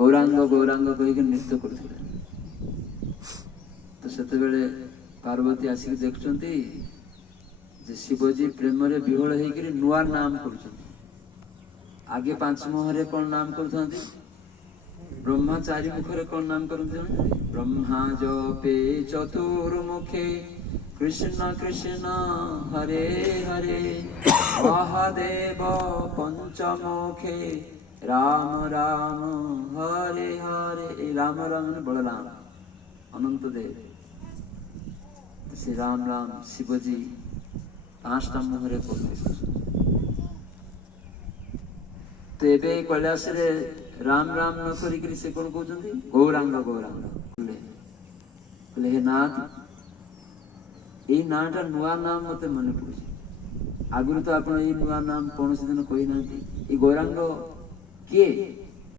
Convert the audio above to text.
गौरांग गौरांग कहीक नृत्य करते। तो से पार्वती आसिक देखुंती जे शिवजी प्रेम रे विहोल होकर नुआ नाम कर। आगे 5 मुहरे कौन नाम कर, ब्रह्मा 4 मुखरे कौन नाम करते, ब्रह्मा जपे चतुर्मुखे कृष्ण कृष्ण हरे हरे, महादेव पंचमुखे राम राम हरे हरे। राम राम बलराम अनंत देव, श्री राम राम शिवजी 5टा मुहरे पढ़ते। तो ये कैलाश रे राम राम न करी से कौन कहते, गौरांग गौरांग बोले। हे नाथ, ये नाटा नुआ नाम मत मन पड़े। आगुरी तो आप नुआ नाम कौन दिन कही ना। ये गौरांग किए